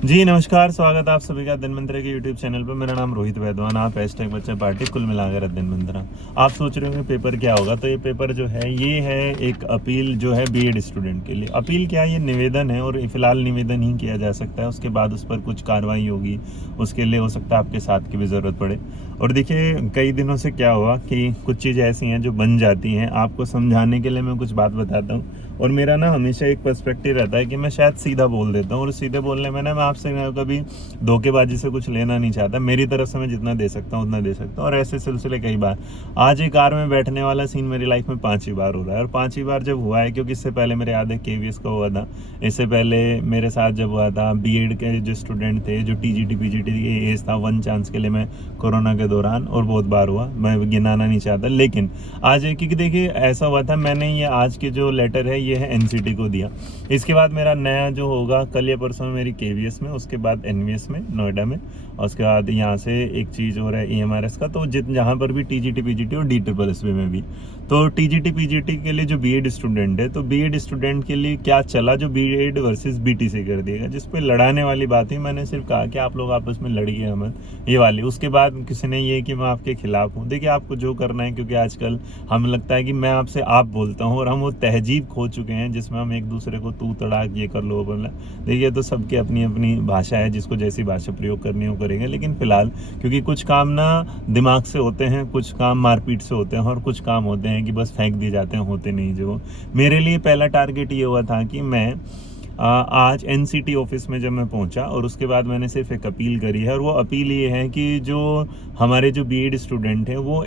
जी नमस्कार, स्वागत है आप सभी का अध्ययन मंत्र के यूट्यूब चैनल पर। मेरा नाम रोहित वैद्वान, आप हैशटैग बच्चे पार्टी कुल मिलाकर अध्ययन मंत्र। आप सोच रहे होंगे पेपर क्या होगा, तो ये पेपर जो है ये है एक अपील जो है बीएड स्टूडेंट के लिए। अपील क्या है, ये निवेदन है और फिलहाल निवेदन ही किया जा सकता है, उसके बाद उस पर कुछ कार्रवाई होगी, उसके लिए हो सकता है आपके साथ की भी ज़रूरत पड़े। और देखिए कई दिनों से क्या हुआ कि कुछ चीज़ें ऐसी हैं जो बन जाती हैं, आपको समझाने के लिए मैं कुछ बात बताता हूँ। और मेरा ना हमेशा एक पर्सपेक्टिव रहता है कि मैं शायद सीधा बोल देता हूँ, और सीधे बोलने में ना मैं आपसे कभी धोखेबाजी से कुछ लेना नहीं चाहता। मेरी तरफ से मैं जितना दे सकता हूँ उतना दे सकता हूँ, और ऐसे सिलसिले कई बार। आज एक कार में बैठने वाला सीन मेरी लाइफ में 5 बार हो रहा है, और 5 बार जब हुआ है, क्योंकि इससे पहले मेरे याद है केवीएस का हुआ था, इससे पहले मेरे साथ जब हुआ था बीएड के जो स्टूडेंट थे, जो टीजीटी पीजीटी की एज था, 1 चांस के लिए मैं कोरोना के दौरान, और बहुत बार हुआ, मैं गिनाना नहीं चाहता। लेकिन आज क्योंकि देखिए ऐसा हुआ था, मैंने ये आज के जो लेटर है ये है एनसीटी को दिया। इसके बाद मेरा नया जो होगा कल या परसों में मेरी केवीएस में, उसके बाद एनवीएस में नोएडा में, और उसके बाद यहाँ से एक चीज़ हो रहा है ईएमआरएस का। तो जहाँ पर भी टीजीटी पीजीटी और DSSB में भी, तो टीजीटी पीजीटी के लिए जो बीएड स्टूडेंट है, तो बीएड स्टूडेंट के लिए क्या चला, जो बीएड वर्सेस बीटीसी कर दिएगा, जिस पे लड़ाने वाली बात है। मैंने सिर्फ कहा कि आप लोग आपस में लड़िए मत, ये वाली। उसके बाद किसी ने ये कि मैं आपके खिलाफ हूँ। देखिए आपको जो करना है, क्योंकि आजकल हमें लगता है कि मैं आपसे आप बोलता हूँ, और हम वो तहजीब खो चुके हैं जिसमें हम एक दूसरे को तू तड़ाक ये कर लो बोलना। देखिए तो सबकी अपनी अपनी भाषा है, जिसको जैसी भाषा प्रयोग करनी हो करेंगे। लेकिन फिलहाल क्योंकि कुछ काम ना दिमाग से होते हैं, कुछ काम मारपीट से होते हैं, और कुछ काम होते हैं कि बस फेंक दिए जाते हैं, होते नहीं। जो मेरे लिए पहला टारगेट ये हुआ था कि मैं आज एनसीटी ऑफिस में जब मैं पहुंचा, और उसके बाद मैंने सिर्फ एक अपील करी है, और वो अपील ये है कि जो हमारे जो बीएड स्टूडेंट हैं वो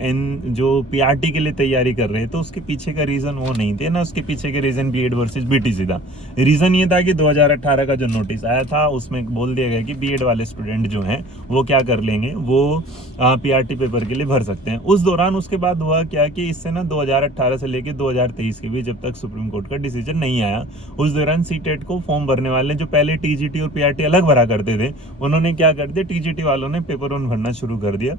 जो पीआरटी के लिए तैयारी कर रहे हैं, तो उसके पीछे का रीज़न वो नहीं थे ना, उसके पीछे का रीज़न बीएड वर्सेस बीटीसी था। रीज़न ये था कि 2018 का जो नोटिस आया था उसमें बोल दिया गया कि बीएड वाले स्टूडेंट जो हैं वो क्या कर लेंगे, वो पीआरटी पेपर के लिए भर सकते हैं। उस दौरान उसके बाद हुआ क्या कि इससे ना 2018 से लेकर 2023 के बीच, जब तक सुप्रीम कोर्ट का डिसीजन नहीं आया, उस दौरान सीटेट को फॉर्म भरने वाले जो पहले टीजीटी और पीआरटी अलग भरा करते थे, उन्होंने क्या कर दिया, टीजीटी वालों ने पेपर 1 भरना शुरू कर दिया।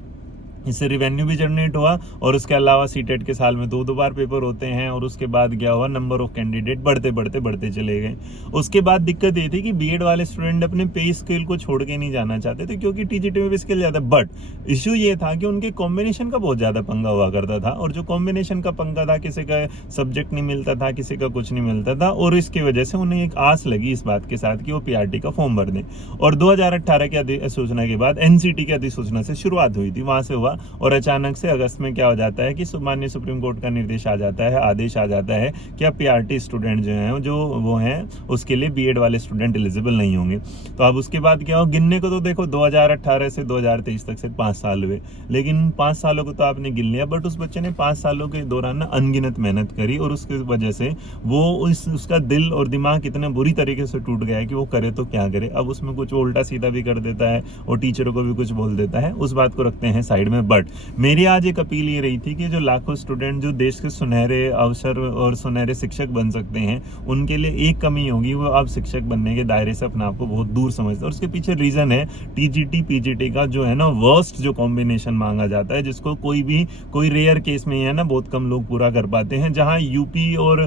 इससे रिवेन्यू भी जनरेट हुआ, और उसके अलावा सीटेट के साल में 2 बार पेपर होते हैं, और उसके बाद क्या हुआ, नंबर ऑफ कैंडिडेट बढ़ते बढ़ते बढ़ते चले गए। उसके बाद दिक्कत ये थी कि बीएड वाले स्टूडेंट अपने पे स्केल को छोड़ के नहीं जाना चाहते थे, क्योंकि टीजीटी में पे स्केल ज़्यादा। बट इशू ये था कि उनके कॉम्बिनेशन का बहुत ज़्यादा पंगा हुआ करता था, और जो कॉम्बिनेशन का पंगा था, किसी का सब्जेक्ट नहीं मिलता था, किसी का कुछ नहीं मिलता था, और इसकी वजह से उन्हें एक आस लगी इस बात के साथ कि वो पीआरटी का फॉर्म भर दें। और 2018 की अधिसूचना के बाद एनसीटी की अधिसूचना से शुरुआत हुई थी, वहां से हुआ, और अचानक से अगस्त में क्या हो जाता है कि माननीय सुप्रीम कोर्ट का निर्देश आ जाता है, आदेश आ जाता है कि अब पीआरटी स्टूडेंट जो हैं, जो वो हैं, उसके लिए बीएड वाले स्टूडेंट एलिजिबल नहीं होंगे। तो अब उसके बाद क्या हो, गिनने को तो देखो 2018 से 2023 तक से 5 साल हुए, लेकिन 5 सालों को तो आपने गिन लिया, बट उस बच्चे ने 5 सालों के दौरान ना अनगिनत मेहनत करी, और उसकी वजह से वो उसका दिल और दिमाग इतना बुरी तरीके से टूट गया है कि वो करे तो क्या करे। अब उसमें कुछ उल्टा सीधा भी कर देता है, और टीचरों को भी कुछ बोल देता है, उस बात को रखते हैं साइड में। बट मेरी आज एक अपील ये रही थी कि जो लाखों स्टूडेंट जो देश के सुनहरे अवसर और सुनहरे शिक्षक बन सकते हैं, उनके लिए एक कमी होगी, वो अब शिक्षक बनने के दायरे से अपने आप को बहुत दूर समझते हैं। और उसके पीछे रीजन है टीजीटी पीजीटी का जो है ना वर्स्ट जो कॉम्बिनेशन मांगा जाता है, जिसको कोई रेयर केस में है ना बहुत कम लोग पूरा कर पाते हैं, जहां यूपी और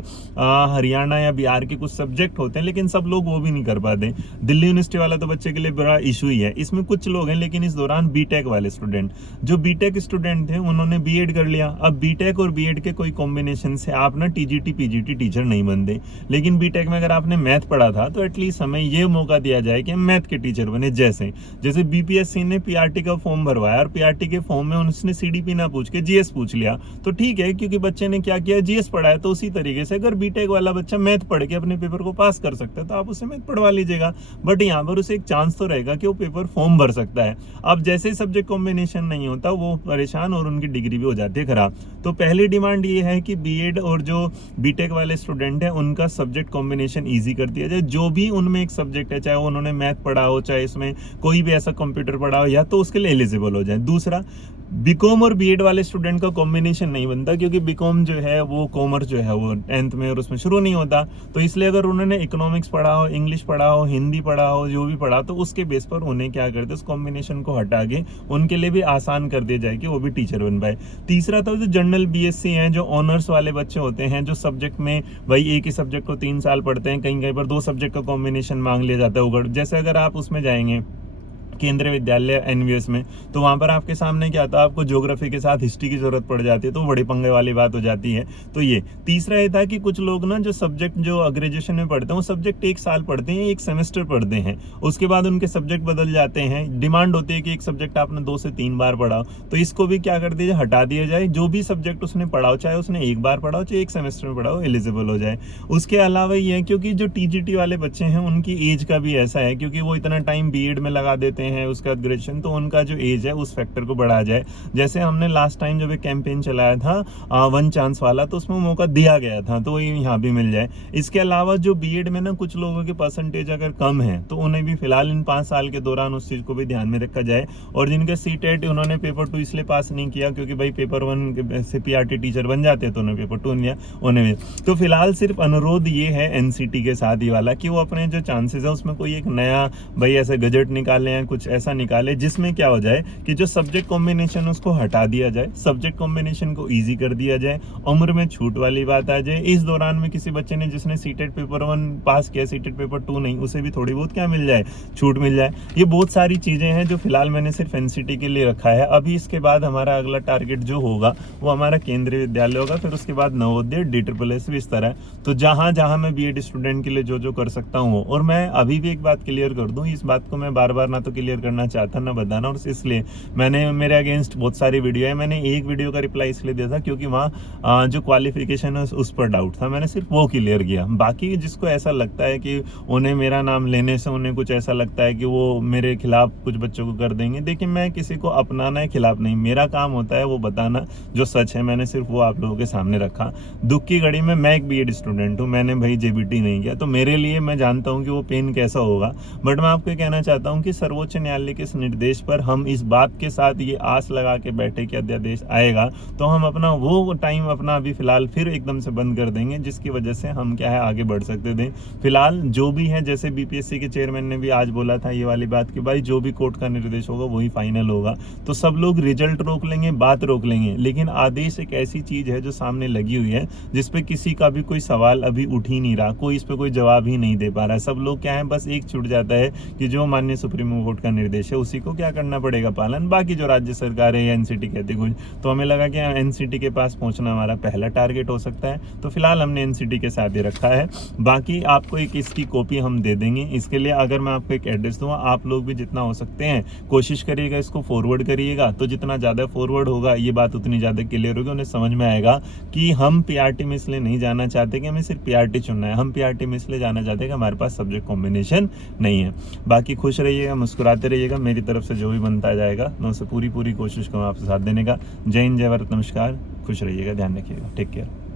हरियाणा या बिहार के कुछ सब्जेक्ट होते हैं, लेकिन सब लोग वो भी नहीं कर पाते। दिल्ली यूनिवर्सिटी वाला तो बच्चे के लिए बड़ा इशू ही है। इसमें कुछ लोग हैं, लेकिन इस दौरान बीटेक वाले स्टूडेंट, जो बीटेक स्टूडेंट थे, उन्होंने बीएड कर लिया। अब बीटेक और बीएड के कोई कॉम्बिनेशन से आप ना टीजीटी पीजीटी टीचर नहीं बनते, लेकिन बीटेक में अगर आपने मैथ पढ़ा था तो एटलीस्ट हमें ये मौका दिया जाए कि हम मैथ के टीचर बने। जैसे बीपीएससी ने पीआरटी का फॉर्म भरवाया, और पीआरटी के फॉर्म में उसने सीडीपी ना पूछ के जीएस पूछ लिया, तो ठीक है, क्योंकि बच्चे ने क्या किया, जीएस पढ़ा है। तो उसी तरीके से अगर बीटेक वाला बच्चा मैथ पढ़ के अपने पेपर को पास कर सकता है, तो आप उसे मैथ पढ़वा लीजिएगा, बट यहाँ पर उसे एक चांस तो रहेगा कि वो पेपर फॉर्म भर सकता है। अब जैसे सब्जेक्ट कॉम्बिनेशन नहीं होता, वो परेशान और उनकी डिग्री भी हो जाती है खराब। तो पहली डिमांड ये है कि बीएड और जो बीटेक वाले स्टूडेंट हैं, उनका सब्जेक्ट कॉम्बिनेशन इजी कर दिया जाए। जो भी उनमें एक सब्जेक्ट है, चाहे उन्होंने मैथ पढ़ा हो, चाहे इसमें कोई भी ऐसा कंप्यूटर पढ़ा हो, या तो उसके लिए एलिजिबल हो जाए। दूसरा, बीकॉम और बीएड वाले स्टूडेंट का कॉम्बिनेशन नहीं बनता, क्योंकि बीकॉम जो है वो कॉमर्स जो है वो 10th में और उसमें शुरू नहीं होता। तो इसलिए अगर उन्होंने इकोनॉमिक्स पढ़ा हो, इंग्लिश पढ़ा हो, हिंदी पढ़ा हो, जो भी पढ़ा, तो उसके बेस पर उन्हें क्या करते उस कॉम्बिनेशन को हटा के उनके लिए भी आसान कर दिया जाए कि वो भी टीचर बन पाए। तीसरा था जो जनरल बीएससी हैं, जो ऑनर्स वाले बच्चे होते हैं, जो सब्जेक्ट में भाई एक ही सब्जेक्ट को 3 साल पढ़ते हैं, कहीं कहीं पर 2 सब्जेक्ट का कॉम्बिनेशन मांग लिया जाता है उगड़। जैसे अगर आप उसमें जाएंगे केंद्रीय विद्यालय एनवीएस में, तो वहां पर आपके सामने क्या था, आपको ज्योग्राफी के साथ हिस्ट्री की जरूरत पड़ जाती है, तो बड़े पंगे वाली बात हो जाती है। तो ये तीसरा ये था कि कुछ लोग ना जो सब्जेक्ट जो ग्रेजुएशन में पढ़ते हैं वो सब्जेक्ट 1 साल पढ़ते हैं, 1 सेमेस्टर पढ़ते हैं, उसके बाद उनके सब्जेक्ट बदल जाते हैं। डिमांड होती है कि एक सब्जेक्ट आपने 2 से 3 बार पढ़ा हो, तो इसको भी क्या कर दिया, हटा दिया जाए। जो भी सब्जेक्ट उसने पढ़ा हो, चाहे उसने 1 बार पढ़ा हो, चाहे 1 सेमेस्टर में पढ़ा हो, एलिजिबल हो जाए। उसके अलावा ये है, क्योंकि जो टीजीटी वाले बच्चे हैं उनकी एज का भी ऐसा है, क्योंकि वो इतना टाइम बीएड में लगा देते हैं, उसके बाद ग्रेजुएशन, तो उनका जो एज है उस फैक्टर को बढ़ा जाए। जैसे हमने लास्ट टाइम जब एक कैंपेन चलाया था 1 चांस वाला, तो उसमें मौका दिया गया था, तो ये यहाँ भी मिल जाए। इसके अलावा जो बीएड में ना कुछ लोगों के परसेंटेज अगर कम है, तो उन्हें भी फिलहाल इन 5 साल के दौरान उस चीज को भी ध्यान में रखा जाए। और जिनके सीटेट उन्होंने पेपर 2 इसलिए पास नहीं किया क्योंकि भाई पेपर 1 से पीआरटी टीचर बन जाते हैं, तो उन्हें पेपर 2 लिया उन्हें भी। तो फिलहाल सिर्फ अनुरोध ये है एनसीटी के साथ ही वाला कि वो अपने जो चांसेस है उसमें कोई एक नया भाई ऐसे गजट निकाले या कुछ ऐसा निकाले जिसमें क्या हो जाए कि जो सब्जेक्ट कॉम्बिनेशन उसको हटा दिया जाए, सब्जेक्ट कॉम्बिनेशन को इजी कर दिया जाए, उम्र में छूट वाली बात आ जाए। इस दौरान में किसी बच्चे ने जिसने सीटेट पेपर 1 पास किया, सीटेट पेपर 2 नहीं, उसे भी थोड़ी बहुत क्या मिल जाए, छूट मिल जाए। ये बहुत सारी चीजें हैं जो फिलहाल मैंने सिर्फ एनसीटी के लिए रखा है। अभी इसके बाद हमारा अगला टारगेट जो होगा वो हमारा केंद्रीय विद्यालय होगा, फिर उसके बाद नवोदय, DSSS इस तरह। तो जहां जहां मैं बीएड स्टूडेंट के लिए जो जो कर सकता हूँ, और मैं अभी भी एक बात क्लियर कर दूं, इस बात को मैं बार बार ना तो क्लियर करना चाहता ना बताना, और इसलिए मैंने मेरे अगेंस्ट बहुत सारी वीडियो है, मैंने एक वीडियो का रिप्लाई इसलिए दिया था क्योंकि वहाँ जो क्वालिफिकेशन है उस पर डाउट था, मैंने सिर्फ वो क्लियर किया। बाकी जिसको ऐसा लगता है कि उन्हें मेरा नाम लेने से उन्हें कुछ ऐसा लगता है कि वो मेरे खिलाफ कुछ बच्चों को कर देंगे, देखिए मैं किसी को अपनाना है खिलाफ नहीं, मेरा काम होता है वो बताना जो सच है, मैंने सिर्फ वो आप लोगों के सामने रखा। दुख की घड़ी में मैं एक बीएड स्टूडेंट हूँ, मैंने भाई जेबीटी नहीं किया, तो मेरे लिए मैं जानता हूँ कि वो पेन कैसा होगा। बट मैं आपको कहना चाहता हूँ कि सर्वोच्च न्यायालय के इस निर्देश पर हम इस बात के साथ ये आस लगा के बैठे कि अध्यादेश आएगा, तो हम अपना वो टाइम अपना अभी फिलहाल फिर एकदम से बंद कर देंगे, जिसकी वजह से हम क्या है आगे बढ़ सकते थे। फिलहाल जो भी है, जैसे बीपीएससी के चेयरमैन ने भी आज बोला था ये वाली बात कि भाई जो भी कोर्ट का निर्देश होगा वही फाइनल होगा, तो सब लोग रिजल्ट रोक लेंगे, बात रोक लेंगे, लेकिन आदेश एक ऐसी चीज है जो सामने लगी हुई है जिसपे किसी का भी कोई सवाल अभी उठ ही नहीं रहा, कोई इस पे कोई जवाब ही नहीं दे पा रहा है। सब लोग क्या है, बस एक छूट जाता है कि जो माननीय सुप्रीम कोर्ट का निर्देश है उसी को क्या करना पड़ेगा पालन, बाकी जो राज्य सरकार है या एनसीटी कहती कुछ। तो हमें लगा कि एनसीटी के पास पहुंचना हमारा पहला टारगेट हो सकता है, तो फिलहाल हमने एनसीटी के साथ ही रखा है। बाकी आपको एक इसकी कॉपी हम दे देंगे, इसके लिए अगर मैं आपको एक एड्रेस दूंगा, आप लोग भी जितना हो सकते हैं कोशिश करिएगा इसको फॉरवर्ड करिएगा, तो जितना ज़्यादा फॉरवर्ड होगा ये बात उतनी ज़्यादा क्लियर होगी, उन्हें समझ में आएगा कि हम पीआरटी में इसलिए नहीं जाना चाहते कि हमें सिर्फ पीआरटी चुनना है, हम पीआरटी में इसलिए जाना चाहते हैं कि हमारे पास सब्जेक्ट कॉम्बिनेशन नहीं है। बाकी खुश रहिएगा, मुस्कुराते रहिएगा, मेरी तरफ से जो भी बनता जाएगा मैं उसे पूरी कोशिश करूँ आपसे साथ देने का। जय हिंद, जय भारत, नमस्कार, खुश रहिएगा, ध्यान रखिएगा, टेक केयर।